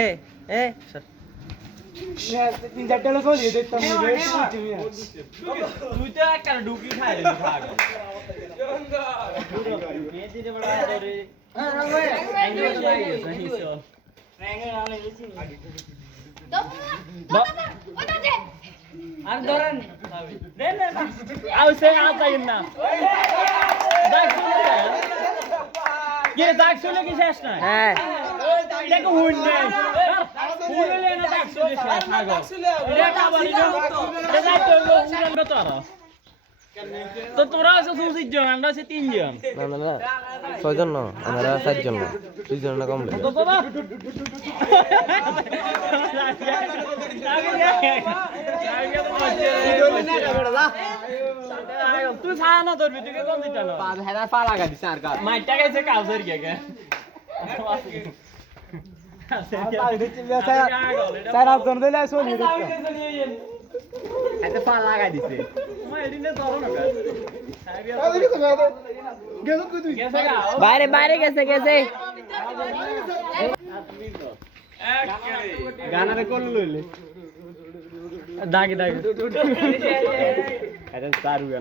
এ এ তিন চারটা লোক হলি দেখতাম তুই তো একটা ঢুকি খাই রে থাক মেয়ে দিতে বড় ধরে অ্যাঙ্গেল লাগে সহি সো অ্যাঙ্গেল আনে বেশি আর ধরেন দেন না আউ সে আতাই না দাগ শুনে কি দাগ শুনে কি শেষ না হ্যাঁ দেখো হুন দে হুনলে না দাগ শুনে শেষ না গো এটা বাড়ি যাও তো এটা তো হুন তো আর তো তোরা আছে 2 জন আমরা আছে 3 জন না না না 6 জন না আমরা 7 জন না 2 জন না কম তো বাবা তুই ছাড়া না ধরবি তুই কোন দিটা না 5000 পা লাগা দিছ আর কার মাইটা গেছে কাউসার গিয়ে চার আটজন দিলে চলি দেখতাম এত পা লাগা দিছে বাইরে বাইরে গেছে গেছে গানারে কোন লইলে দাগি দাগি এটা সারু গানা